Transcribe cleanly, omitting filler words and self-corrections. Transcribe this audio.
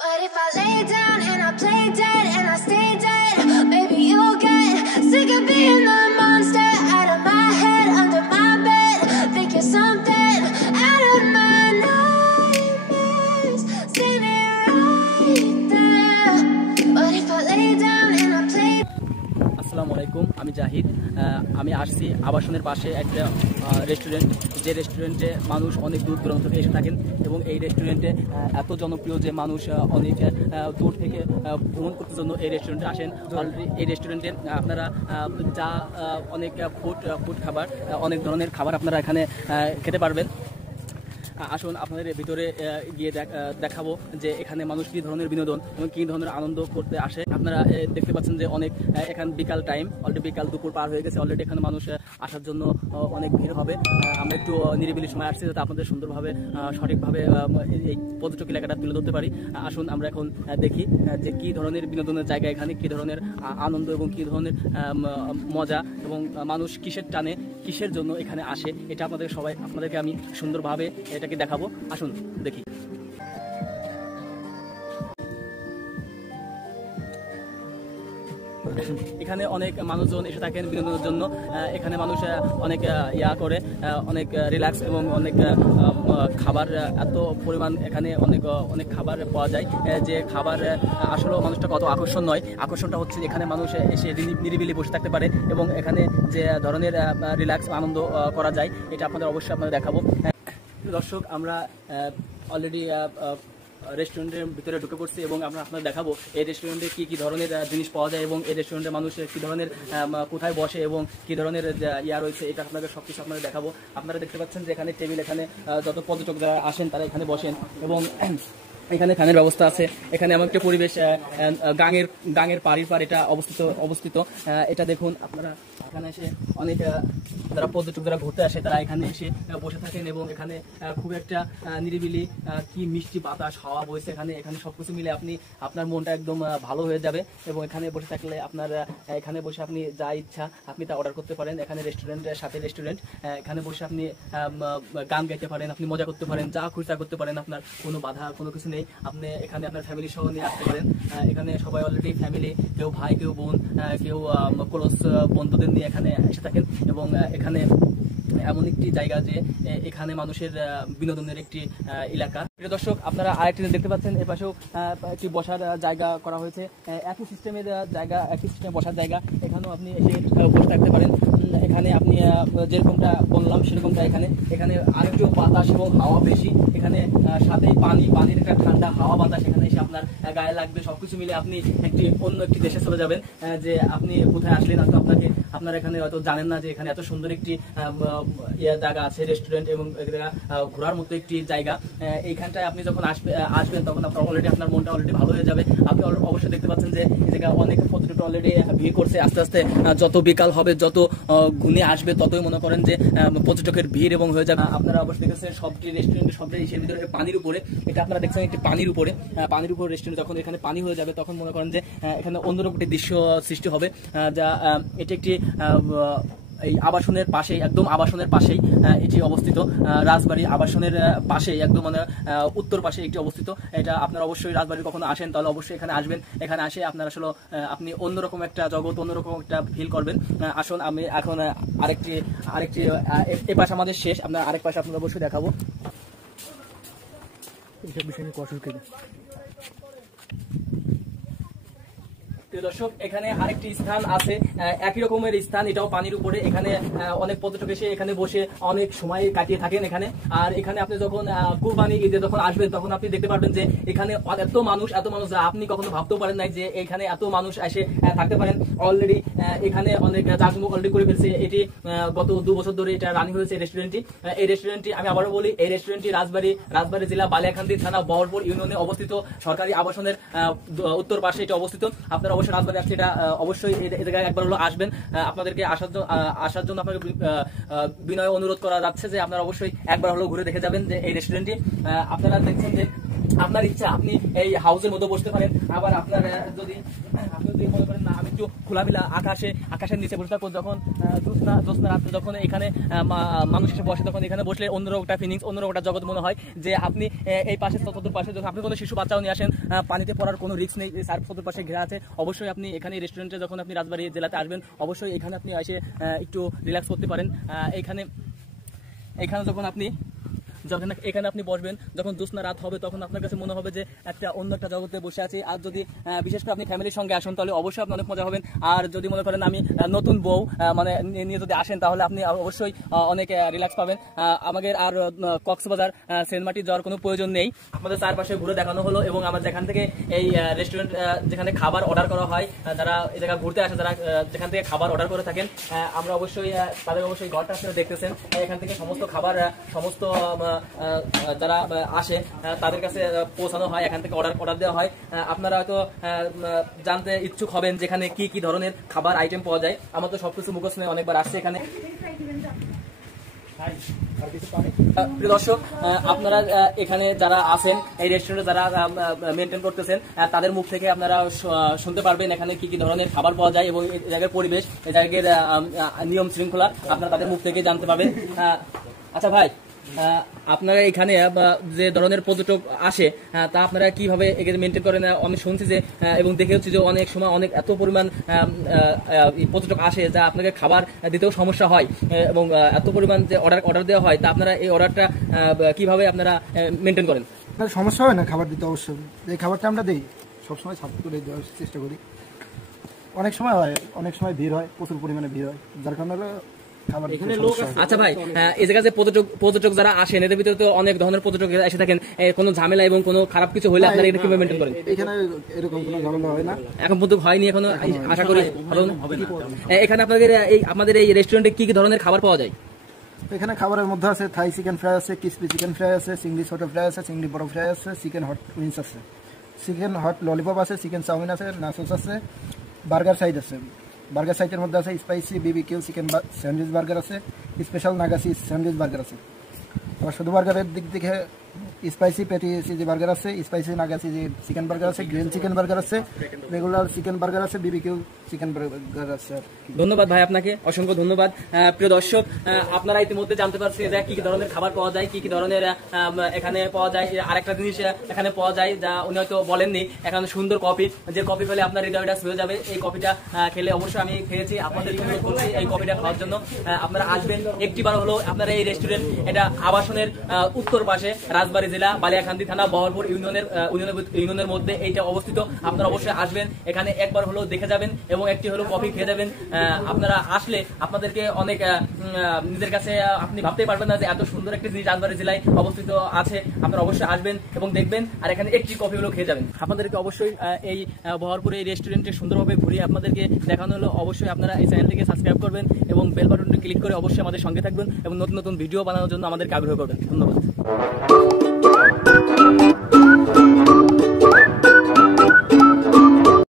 But if I lay down and I play dead and I stay dead, maybe you'll get sick of being the monster out of my head, under my bed. Think you're something out of my nightmares, standing right there. But if I lay down and I play. আসসালামু আলাইকুম, আমি জাহিদ। আমি আসছি আবাসনের পাশে একটা restaurant, যে রেস্টুরেন্টে মানুষ অনেক দূর দূরান্ত থেকে এসে থাকেন এবং এই রেস্টুরেন্টে এত জনপ্রিয় যে মানুষ অনেক দূর থেকে ভ্রমণ করতে জন্য এই রেস্টুরেন্টে আসেন। অলরেডি এই রেস্টুরেন্টে আপনারা যা অনেক ফুড খাবার, অনেক ধরনের খাবার আপনারা এখানে খেতে পারবেন। আসুন আপনাদের ভিতরে গিয়ে দেখাবো যে এখানে মানুষ কী ধরনের বিনোদন এবং কী ধরনের আনন্দ করতে আসে। আপনারা দেখতে পাচ্ছেন যে অনেক এখানে বিকাল টাইম, অলরেডি বিকাল দুপুর পার হয়ে গেছে। অলরেডি এখানে মানুষ আসার জন্য অনেক ভিড় হবে। আমরা একটু নিরিবিলি সময় আসছি যাতে আপনাদের সুন্দরভাবে সঠিকভাবে এই পর্যটক এলাকাটা তুলে ধরতে পারি। আসুন আমরা এখন দেখি যে কী ধরনের বিনোদনের জায়গা এখানে, কী ধরনের আনন্দ এবং কী ধরনের মজা এবং মানুষ কিসের টানে কিসের জন্য এখানে আসে, এটা আপনাদেরকে আমি সুন্দরভাবে এটাকে দেখাবো। আসুন দেখি। এখানে অনেক মানুষজন এসে থাকেন বিনোদনের জন্য। এখানে মানুষ অনেক করে, অনেক রিল্যাক্স এবং অনেক খাবার, এত পরিমাণ এখানে অনেক খাবার পাওয়া যায় যে খাবার আসলে মানুষটা কত আকর্ষণ নয়। আকর্ষণটা হচ্ছে এখানে মানুষ এসে নিরিবিলি বসে থাকতে পারে এবং এখানে যে ধরনের রিল্যাক্স আনন্দ করা যায় এটা আপনাদের দেখাবো। দর্শক, আমরা অলরেডি রেস্টুরেন্টের ভিতরে ঢুকে পড়ছি এবং আমরা আপনাদের দেখাবো এই রেস্টুরেন্টে কী ধরনের জিনিস পাওয়া যায় এবং এই রেস্টুরেন্টে মানুষ কী ধরনের কোথায় বসে এবং কী ধরনের রয়েছে, এটা আপনাদের সব কিছু আপনাদের দেখাবো। আপনারা দেখতে পাচ্ছেন যে এখানে টেবিল, এখানে যত পর্যটক যারা আসেন তারা এখানে বসেন এবং এখানে ফ্যানের ব্যবস্থা আছে। এখানে এমন একটা পরিবেশ, গাঙের পাড়ির পার এটা অবস্থিত। এটা দেখুন আপনারা, এখানে এসে অনেক যারা পর্যটক যারা ঘুরতে আসে তারা এখানে এসে বসে থাকেন এবং এখানে খুব একটা নিরিবিলি, কি মিষ্টি বাতাস হাওয়া বইছে এখানে সবকিছু মিলে আপনার মনটা একদম ভালো হয়ে যাবে এবং এখানে বসে থাকলে এখানে বসে আপনি যা ইচ্ছা আপনি তা অর্ডার করতে পারেন। এখানে রেস্টুরেন্টের সাথে রেস্টুরেন্ট, এখানে বসে আপনি গান গাইতে পারেন, আপনি মজা করতে পারেন, যা খুশি তা করতে পারেন। আপনার কোনো বাধা কোনো কিছু নেই। আপনি এখানে আপনার ফ্যামিলি সহ নিয়ে আসতে পারেন। এখানে সবাই অলরেডি ফ্যামিলি, কেউ ভাই কেউ বোন কেউ ক্লোজ বন্ধুদের নিয়ে এখানে এসে থাকেন এবং এখানে এমন একটি জায়গা যে এখানে মানুষের বিনোদনের একটি এলাকা। প্রিয় দর্শক, আপনারা আরেকটি দেখতে পাচ্ছেন এর পাশেও একটি বসার জায়গা করা হয়েছে। একই সিস্টেমের জায়গা, একই সিস্টেমে বসার জায়গা। এখানেও আপনি এসে বসে থাকতে পারেন। এখানে আপনি যেরকমটা বললাম সেরকমটা এখানে আরেকটু বাতাস এবং হাওয়া বেশি। এখানে সাথেই পানির একটা ঠান্ডা হাওয়া বাতাস এখানে এসে আপনার গায়ে লাগবে। সবকিছু মিলে আপনি অন্য একটি দেশে চলে যাবেন যে আপনি কোথায় আসলেন। হয়তো আপনারা এখানে হয়তো জানেন না যে এখানে এত সুন্দর একটি জায়গা আছে, রেস্টুরেন্ট এবং ঘোরার মতো একটি জায়গা। এইখানটায় আপনি যখন আসবেন তখন অলরেডি আপনার মনটা অলরেডি ভালো হয়ে যাবে। আপনি অবশ্যই দেখতে পাচ্ছেন যে এই জায়গায় অনেক পর্যটক অলরেডি ভিড় করছে। আস্তে আস্তে যত বিকাল হবে, যত ঘুরে আসবে, ততই মনে করেন যে পর্যটকের ভিড় এবং হয়ে যাবে। আপনারা অবশ্যই দেখেছেন সবটি রেস্টুরেন্টের সব ইসের ভিতরে পানির উপরে, এটা আপনারা দেখছেন একটি পানির উপরে রেস্টুরেন্ট। যখন এখানে পানি হয়ে যাবে তখন মনে করেন যে এখানে অন্যরকম একটি দৃশ্য সৃষ্টি হবে। যা এটি একটি এই আবাসনের পাশেই, একদম আবাসনের পাশেই এটি অবস্থিত। রাজবাড়ি আবাসনের পাশেই একদম উত্তর পাশে এটি অবস্থিত। এটা আপনারা অবশ্যই রাজবাড়ি কখনো আসেন তাহলে অবশ্যই এখানে আসবেন। এখানে আসে আপনারা আসলে আপনি অন্যরকম একটা জগৎ, অন্যরকম একটা ফিল করবেন। আসুন আমি এখন আরেকটি এ পাশে আমাদের শেষ, আপনার আরেক পাশে আপনারা অবশ্যই দেখাবো। এইসব বিষয় নিয়ে কষ্ট করে দর্শক, এখানে আরেকটি স্থান আছে, একই রকমের স্থান, এটাও পানির উপরে। এখানে অনেক পর্যটক এসে এখানে বসে অনেক সময় কাটিয়ে থাকেন এখানে। আর এখানে আপনি যখন কুরবানি ঈদে যখন আসবেন তখন আপনি দেখতে পারবেন যে এখানে এত মানুষ আপনি কখনো ভাবতেও পারেন নাই যে এখানে এত মানুষ এসে থাকতে পারেন। অলরেডি এখানে অনেক জাঁকজমক অলরেডি করে ফেলছে। এটি গত 2 বছর ধরে এটা রানিং হয়েছে এই রেস্টুরেন্টটি আমি আবারও বলি, এই রেস্টুরেন্টটি রাজবাড়ী জেলা বালিয়াকান্দি থানা বহরপুর ইউনিয়নে অবস্থিত, সরকারি আবাসনের উত্তর পাশে এটা অবস্থিত। আপনারা অবশ্যই রাজবাড়ি আসলে এটা অবশ্যই এই জায়গায় একবার হলো আসবেন। আপনাদেরকে আসার জন্য আপনাকে বিনয় অনুরোধ করা যাচ্ছে যে আপনারা অবশ্যই একবার হলো ঘুরে দেখে যাবেন যে এই রেস্টুরেন্টটি। আপনারা দেখছেন যে আপনার ইচ্ছা আপনি এই হাউসের মধ্যে বসতে পারেন। আবার আপনার যদি আপনি যদি মনে করেন না আমি একটু খোলামেলা আকাশের নিচে বসে থাকবো, যখন জ্যোৎস্না রাত্রে যখন এখানে মানুষ এসে বসে, তখন এখানে বসলে অন্যরকম একটা ফিলিংস, অন্যরকম একটা জগৎ মনে হয় যে আপনি এই পাশে চতুর্পাশে যখন আপনি কোনো শিশু বাচ্চাও নিয়ে আসেন, পানিতে পড়ার কোনো রিস্ক নেই, সার্ফ চতুর্পাশে ঘেরা আছে। অবশ্যই আপনি এখানে রেস্টুরেন্টে যখন আপনি রাজবাড়ী জেলাতে আসবেন, অবশ্যই এখানে আপনি এসে একটু রিল্যাক্স করতে পারেন। এখানে যখন এখানে আপনি বসবেন, যখন জ্যোৎস্না রাত হবে, তখন আপনার কাছে মনে হবে যে অন্য একটা জগতে বসে আছি। আর যদি বিশেষ করে আপনি ফ্যামিলির সঙ্গে আসেন, তাহলে অবশ্যই আপনি অনেক মজা হবেন। আর যদি মনে করেন আমি নতুন বউ মানে নিয়ে যদি আসেন, তাহলে আপনি অবশ্যই অনেক রিল্যাক্স পাবেন। আমাদের আর কক্সবাজার সেন্ট মার্টিন যাওয়ার কোনো প্রয়োজন নেই। আমাদের চারপাশে ঘুরে দেখানো হলো, এবং আমার যেখান থেকে এই রেস্টুরেন্ট যেখানে খাবার অর্ডার করা হয়, যারা এই জায়গায় ঘুরতে আসে, যারা যেখান থেকে খাবার অর্ডার করে থাকেন, আমরা অবশ্যই তাদের অবশ্যই ঘরটা আপনারা দেখতেছেন। এখান থেকে সমস্ত খাবার সমস্ত যারা আসে তাদের কাছে পৌঁছানো হয়, এখান থেকে অর্ডার দেওয়া হয়। আপনারা হয়তো জানতে ইচ্ছুক হবেন যেখানে কি কি ধরনের খাবার আইটেম পাওয়া যায়। আমার তো সবকিছু মুখস্থ নেই, অনেকবার আসছে এখানে। প্রিয় দর্শক, আপনারা এখানে যারা আছেন, এই রেস্টুরেন্টে যারা মেনটেন করতেছেন, তাদের মুখ থেকে আপনারা শুনতে পারবেন এখানে কি কি ধরনের খাবার পাওয়া যায় এবং এই জায়গার পরিবেশ, এই জায়গার নিয়ম শৃঙ্খলা আপনারা তাদের মুখ থেকে জানতে পারবেন। আচ্ছা ভাই, আপনারা এখানে যে ধরনের পর্যটক আসে, তা আপনারা কিভাবে এখানে মেনটেন করেন? আমি শুনছি যে এবং দেখে হচ্ছে যে অনেক সময় এত পরিমাণ পর্যটক আসে যা আপনাকে খাবার দিতেও সমস্যা হয়, এবং এত পরিমাণ যে অর্ডার দেওয়া হয়, তা আপনারা এই অর্ডারটা কিভাবে আপনারা মেনটেন করেন? সমস্যা হয় না খাবার দিতে, অবশ্যই এই খাবারটা আমরা দিই সবসময় সার্ভ করে দেওয়ার চেষ্টা করি। অনেক সময় হয়, অনেক সময় ভিড় হয়, প্রচুর পরিমাণে ভিড় হয়, যার কারণে আচ্ছা ভাই, এই জায়গায় যে পর্যটক যারা আসেন, এদের ভিতরে তো অনেক ধরনের পর্যটক এসে থাকেন, কোনো ঝামেলা এবং কোনো খারাপ কিছু হলে আপনারা এটা কিভাবে মেনটেন করেন? এখানে এরকম কোনো ঝামেলা হয় না, এখন পর্যন্ত হয়নি, এখনো আশা করি হবে না। এখানে আপনাদের এই রেস্টুরেন্টে কি কি ধরনের খাবার পাওয়া যায়? এখানে খাবারের মধ্যে আছে থাই চিকেন ফ্রাই আছে, ক্রিসপি চিকেন ফ্রাই আছে, চিংড়ি ছোট ফ্রাই আছে, চিংড়ি বড় ফ্রাই আছে, চিকেন হট উইংস আছে, চিকেন হট ললিপপ আছে, চিকেন চাউমিন আছে, নাচোস আছে, বার্গার সাইজ আছে। বার্গার সাইজের মধ্যে আছে spicy BBQ chicken sandwich burger আছে, স্পেশাল নাগাসি স্যান্ডউইচ বার্গার আছে। আবার শুধু বার্গারের দিক থেকে স্পাইসি পেটি চিজি বার্গার আছে, স্পাইসি নাগাসি চিকেন বার্গার আছে, গ্রিন চিকেন বার্গার আছে, রেগুলার চিকেন বার্গার আছে, বিবিকিউ চিকেন বার্গার আছে। ধন্যবাদ ভাই, আপনাকে অসংখ্য ধন্যবাদ। প্রিয় দর্শক, আপনারা ইতিমধ্যে জানতে পারছেন যে কি কি ধরনের খাবার পাওয়া যায়, কি কি ধরনের এখানে পাওয়া যায়। আরেকটা জিনিস এখানে পাওয়া যায় যা উনি হয়তো বলেননি, এখানে সুন্দর কফি, যে কফি খেলে আপনার হৃদয়টা ছুঁয়ে যাবে। এই কফিটা খেলে অবশ্যই আমি খেয়েছি, আপনাদের এই কফিটা খাওয়ার জন্য আপনারা আসবেন একটিবার হলো। আপনারা এই রেস্টুরেন্ট, এটা আবাসনের উত্তর পাশে, রাজবাড়ী জেলা বালিয়াকান্দি থানা বহরপুর ইউনিয়নের মধ্যে এইটা অবস্থিত। আপনারা অবশ্যই আসবেন, এখানে একবার হলো দেখে যাবেন এবং একটি হলো কফি খেয়ে যাবেন। আপনারা আসলে আপনাদেরকে অনেক নিজের কাছে আপনি ভাবতেই পারবেন না যে এত সুন্দর একটি জিনিস রাজবাড়ী জেলায় অবস্থিত আছে। আপনারা অবশ্যই আসবেন এবং দেখবেন, আর এখানে একটি কফি হলো খেয়ে যাবেন। আপনাদেরকে অবশ্যই এই বহরপুরে এই রেস্টুরেন্টে সুন্দরভাবে ঘুরিয়ে আপনাদেরকে দেখানো হলো। অবশ্যই আপনারা এই চ্যানেলটিকে সাবস্ক্রাইব করবেন এবং বেল বাটনটি ক্লিক করে অবশ্যই আমাদের সঙ্গে থাকবেন এবং নতুন নতুন ভিডিও বানানোর জন্য আমাদেরকে আগ্রহ করবেন। ধন্যবাদ।